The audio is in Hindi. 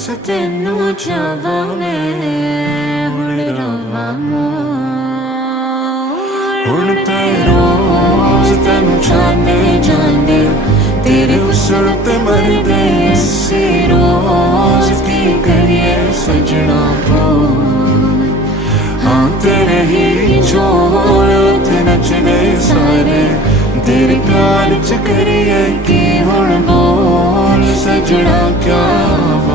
बस तेनू चाहवा मैं हुण रवा हुण ते रोज तेनू चाहते जांदे तेरे हुस्न ते मरदे असी रोज की करिए सजना बोल हाँ तेरे ही झोल ते नचने सारे तेरे प्यार च करिए की हुण बोल सजना क्या